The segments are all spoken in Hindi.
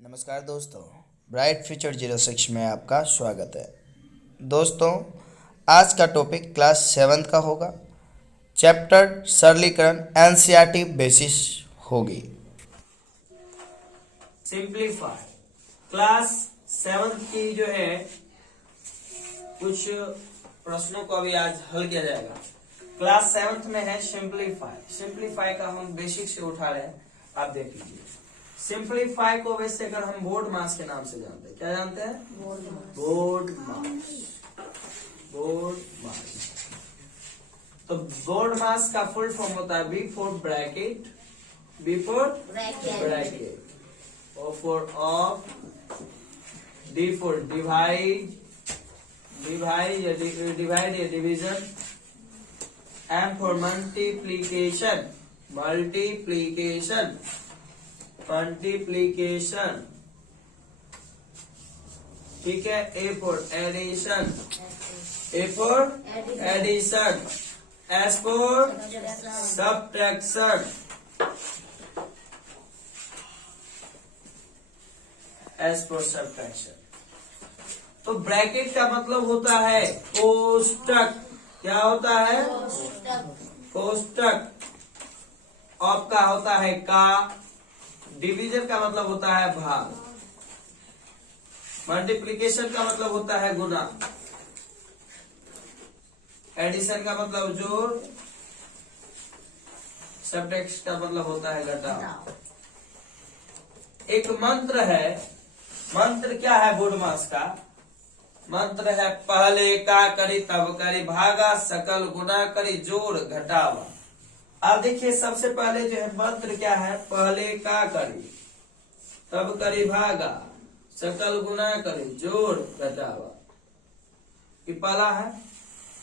नमस्कार दोस्तों, ब्राइट फ्यूचर 06 में आपका स्वागत है। दोस्तों, आज का टॉपिक क्लास 7 का होगा। चैप्टर सरलीकरण एनसीईआरटी बेसिस होगी। सिंप्लीफाई क्लास 7 की जो है कुछ प्रश्नों को अभी आज हल किया जाएगा। क्लास 7 में है सिंप्लीफाई का हम बेसिक से उठा रहे हैं। आप देख लीजिए, सिंप्लीफाई को वैसे अगर हम बोर्ड मास के नाम से जानते हैं, क्या जानते हैं? BODMAS. तो बोर्ड मास का फुल फॉर्म होता है B for bracket, O for off, D for divide या division, M for multiplication, ठीक है। A for addition, S for subtraction, तो ब्रैकेट का मतलब होता है कोष्टक। क्या होता है? कोष्टक। ऑफ का होता है का। डिवीजन का मतलब होता है भाग। मल्टीप्लिकेशन का मतलब होता है गुना। एडिशन का मतलब जोड़। सब्ट्रैक्शन का मतलब होता है घटाव। एक मंत्र है। मंत्र क्या है बोर्ड मास का? मंत्र है पहले का करी तब करी भागा, सकल गुना करी जोड़ घटावा। अब देखिए, सबसे पहले जो है मंत्र क्या है? पहले का करी तब करी भागा, सकल गुना करी जोड़ घटावा। ये पहला है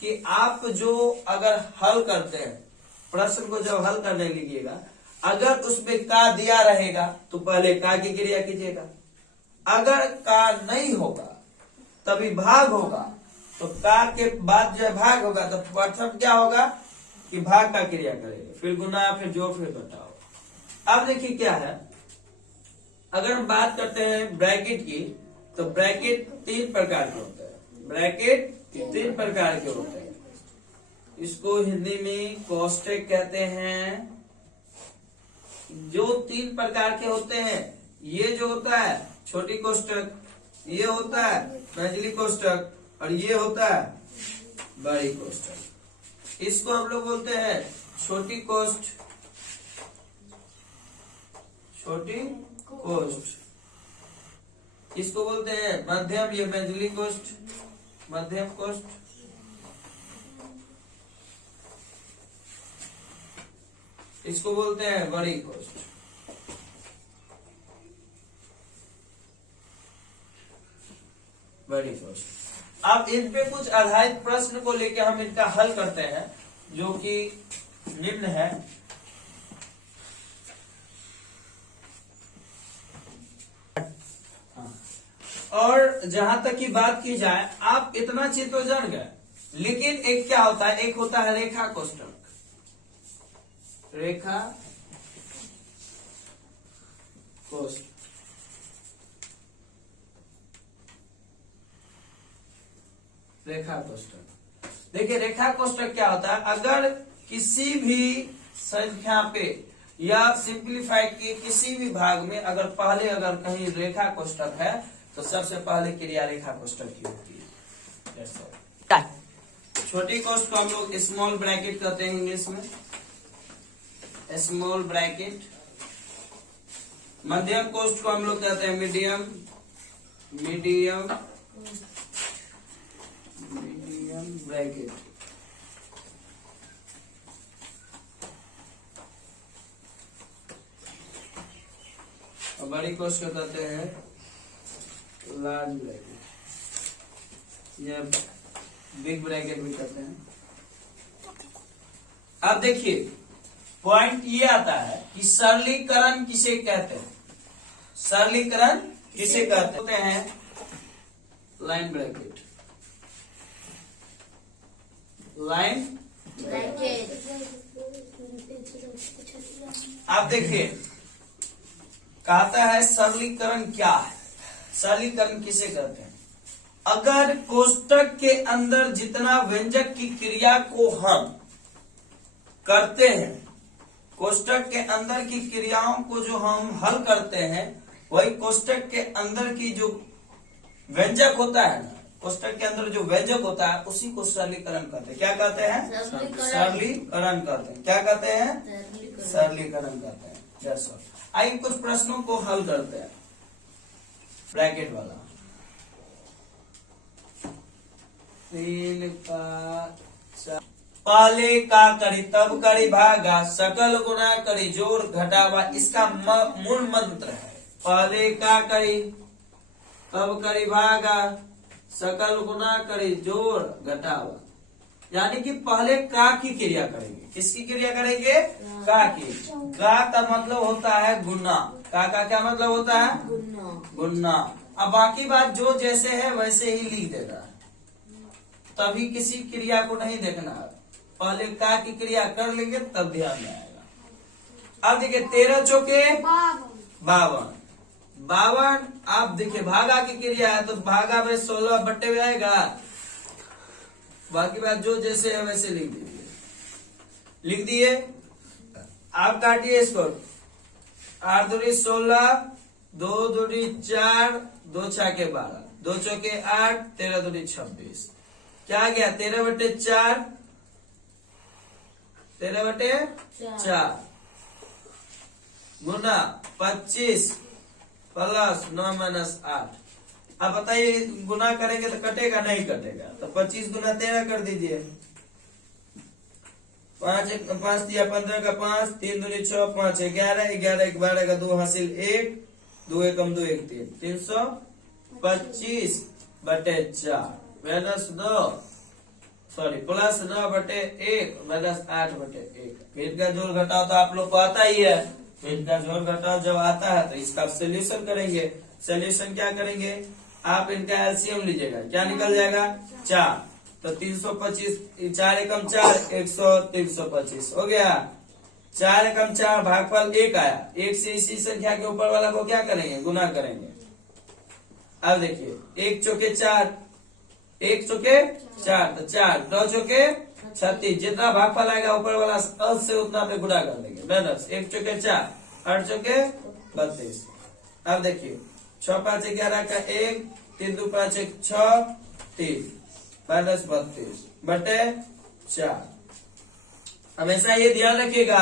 कि आप जो अगर हल करते हैं, प्रश्न को जब हल करने लीजिएगा, अगर उसमें का दिया रहेगा तो पहले का की क्रिया कीजिएगा। अगर का नहीं होगा तभी भाग होगा, तो का के बाद जो है भाग होगा, तो प्रथम क्या होगा कि भाग का क्रिया करेगा, फिर गुना, फिर जोड़, फिर घटाओ। अब देखिए क्या है, अगर हम बात करते हैं ब्रैकेट की, तो ब्रैकेट 3 प्रकार के होते हैं। इसको हिंदी में कोष्टक कहते हैं। जो 3 प्रकार के होते हैं, ये जो होता है छोटी कोष्टक, ये होता है मझली कोष्टक, और ये होता है बड़ी कोष्टक। इसको हम लोग बोलते हैं छोटी कोष्ठ, इसको बोलते हैं मध्यम या मझली कोष्ठ, मध्यम कोष्ठ। इसको बोलते हैं बड़ी कोष्ठ। अब इन पे कुछ आधारित प्रश्न को लेकर हम इनका हल करते हैं, जो कि निम्न है। और जहां तक की बात की जाए, आप इतना चीज तो जान गए, लेकिन एक क्या होता है? एक होता है रेखा कोष्टक। रेखा कोष्टक, देखिए रेखा कोष्टक क्या होता है? अगर किसी भी संख्या पे या सिंप्लीफाई के किसी भी भाग में अगर पहले अगर कहीं रेखा कोष्टक है, तो सबसे पहले क्रिया रेखा कोष्टक की होती है। छोटी कोष्ट को हम लोग स्मॉल ब्रैकेट कहते हैं इंग्लिश में, स्मॉल ब्रैकेट। मध्यम कोष्ट को हम लोग कहते हैं मीडियम ब्रैकेट। और बड़ी कोष्ट को कहते हैं लार्ज ब्रैकेट, या बिग ब्रैकेट भी कहते हैं। अब देखिए, पॉइंट ये आता है कि सरलीकरण किसे कहते हैं? होते हैं लाइन ब्रैकेट। आप देखिए, कहता है सरलीकरण क्या है, सरलीकरण किसे कहते हैं। अगर कोष्टक के अंदर जितना व्यंजक की क्रिया को हम करते हैं, कोष्टक के अंदर की क्रियाओं को जो हम हल करते हैं, वही कोष्टक के अंदर की जो व्यंजक होता है ना, कोष्टक के अंदर जो व्यंजक होता है उसी को सरलीकरण कहते हैं। क्या कहते हैं? सरलीकरण कहते हैं। क्या कहते हैं? सरलीकरण कहते हैं। Yes sir. आइए कुछ प्रश्नों को हल करते हैं। ब्रैकेट वाला 3 का 4, पहले का करी तब करी भागा सकल गुना करी जोड़ घटावा, इसका मूल मंत्र है पहले का करी तब करी भागा सकल गुना करी जोड़ घटावा। यानी कि पहले का की क्रिया करेंगे। किसकी क्रिया करेंगे? का की। का का मतलब होता है गुना। का क्या मतलब होता है? गुना। अब बाकी बात जो जैसे है वैसे ही लिख देना है, तभी किसी क्रिया को नहीं देखना है। पहले का की क्रिया कर लेंगे तब ध्यान में आएगा। अब देखिए 13 चौके 52। 52 आप देखिए भागा की क्रिया है तो भागा में 16 बट्टे में आएगा। बाकी बात जो जैसे है वैसे लिख दीजिए। लिख दिए। आप काटिए इसको। 8 दूनी 16, 2 दूनी 4, 2 छाके 12, 2 चौके 8, 13 दूनी 26। क्या आ गया? 13/4, 13/4 गुना 25 प्लस 9 - 8। अब बताइए गुना करेंगे तो कटेगा? नहीं कटेगा। तो 25 गुना 13 कर दीजिए। 5 दिया 15 का 5, 3 दूनी 6, 5 11, 11 1 12 का 2 हासिल 1, 2 एकम 2 1 3, 325/4 माइनस 9 सॉरी प्लस 9/1 माइनस 8/1। इनका जोड़ घटाओ तो आप लोग को आता ही है। इनका जोड़ घटाओ जब आता है तो इसका सोल्यूशन करेंगे। सोल्यूशन क्या करेंगे? आप इनका एलसीएम लीजिएगा। क्या निकल जाएगा? 4। तो 325, 4 एकम 4, 100, 325 हो गया। 4 एकम 4 भागफल 1 आया। 1 से इसी संख्या के ऊपर वाला को क्या करेंगे? गुना करेंगे। अब देखिए 1 चौके 4, 1 चौके 4 तो 4, 9 चौके 36। जितना भागफल आएगा ऊपर वाला अंश से उतना पे गुणा कर देंगे। माइनस 1 चौके 4, 8 चौके 32। अब देखिए 6 5 11 का 1, 3 2 5 1 6 3 माइनस 32/4। हमेशा ये ध्यान रखिएगा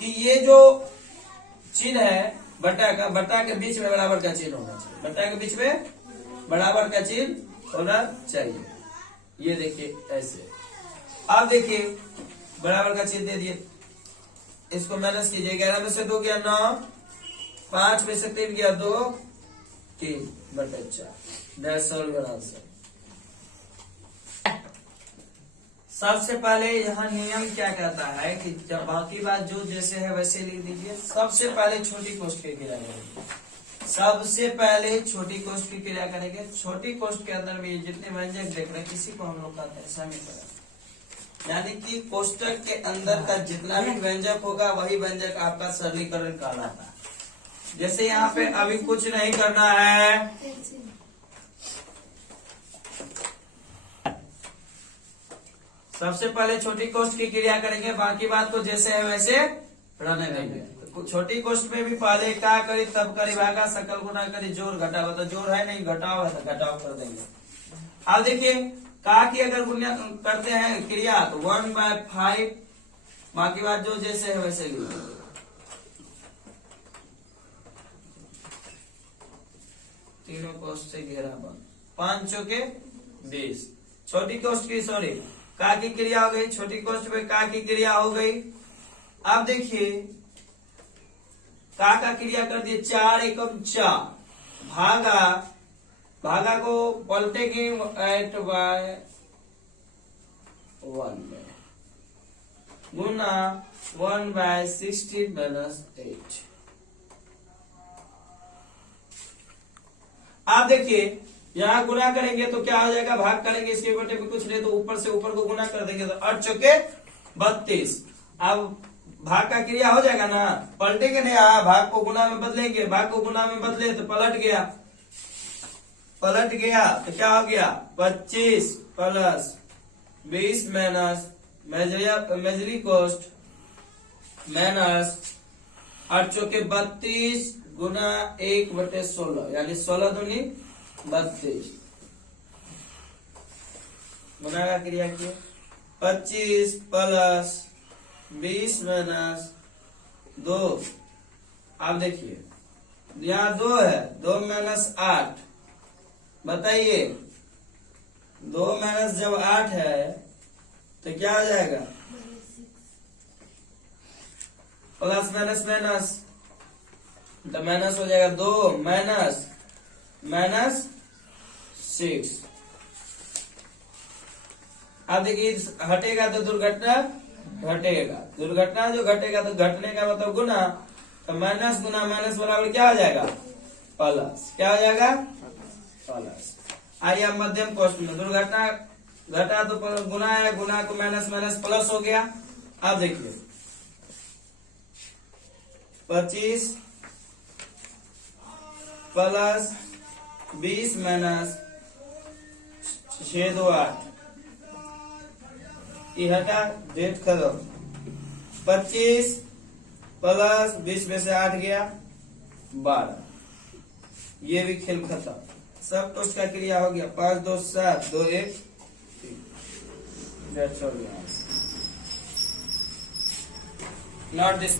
कि ये जो चिन्ह है बटा का, बटा के बीच में बराबर का चिन्ह होना चाहिए। बटा के बीच में बराबर का चिन्ह होना चाहिए। ये देखिए ऐसे। अब देखिए बराबर का चिन्ह दे दिए। इसको माइनस कीजिए। 11 में से 2 गया 9, 5 में से 3 गया 2, 3/4। That's all your answer. सबसे पहले यहाँ नियम क्या कहता है कि जब बाकी बात जो जैसे है वैसे लिख दीजिए। सबसे पहले छोटी कोष्ठ की क्रिया करेंगे। सबसे पहले छोटी कोष्ठ की क्रिया करेंगे। छोटी कोष्ठ के अंदर में जितने व्यंजक देख रहे हैं किसी को हम लोग कहते हैं समीकरण। यानी कि कोष्टक के अंदर का जितना भी व्यंजक होगा वही व्यंजक आपका सरलीकरण कहलाता है। जैसे यहाँ पे अभी कुछ नहीं करना है। सबसे पहले छोटी कोष्ठ की क्रिया करेंगे। बाकी बात को जैसे है वैसे रहने देंगे। छोटी कोष्ठ में भी पहले का करी तब करी भागा सकल गुना करी जोड़ घटाव। तो जोड़ है नहीं, घटाव है तो घटाव कर देंगे। अब देखिए का की अगर गुना करते हैं क्रिया तो 1/5। बाकी बात जो जैसे है वैसे लिख देंगे। तीनों कोष्ठ से घेरा बंद। 5 चौके 20। छोटी कोष्ठ की सॉरी का की क्रिया हो गई। छोटी कोष्ठ में का की क्रिया हो गई। अब देखिए का क्रिया कर दिए। 4 एकम 4 भागा, भागा को पलटेंगे 8/1 में गुना 1/16 माइनस 8। आप देखिए यहाँ गुना करेंगे तो क्या हो जाएगा? भाग करेंगे इसके बटे में कुछ नहीं तो ऊपर से ऊपर को गुना कर देंगे तो 8 चौके 32। अब भाग का क्रिया हो जाएगा ना, पलटेंगे नहीं, हाँ भाग को गुना में बदलेंगे, भाग को गुना में बदले तो पलट गया, पलट गया तो क्या हो गया 25 प्लस 20 माइनस मेजरी कॉस्ट माइनस 8 चौके 32 गुना 1/16 यानी 16 दूनी 32 गुना का क्रिया किया 25 प्लस 20 माइनस 2। आप देखिए यहाँ 2 है, 2 माइनस 8, बताइए 2 माइनस जब 8 है तो क्या हो जाएगा, प्लस माइनस माइनस तो माइनस हो जाएगा 2 माइनस माइनस 6। अब देखिए हटेगा तो दुर्घटना घटेगा, दुर्घटना जो घटेगा तो घटने का मतलब गुना, तो माइनस गुना माइनस बराबर क्या हो जाएगा प्लस, क्या हो जाएगा प्लस। आइए मध्यम कोष्ठ में दुर्घटना घटा तो गुना है, गुना को माइनस माइनस प्लस हो गया। अब देखिए 25 प्लस 20 माइनस 6 2 8, ये हटा डेट खत्म, 25 प्लस 20 में से 8 गया 12, ये भी खेल खत्म, सब कुछ का क्रिया हो गया 5 2 7 2 1 3। Not this.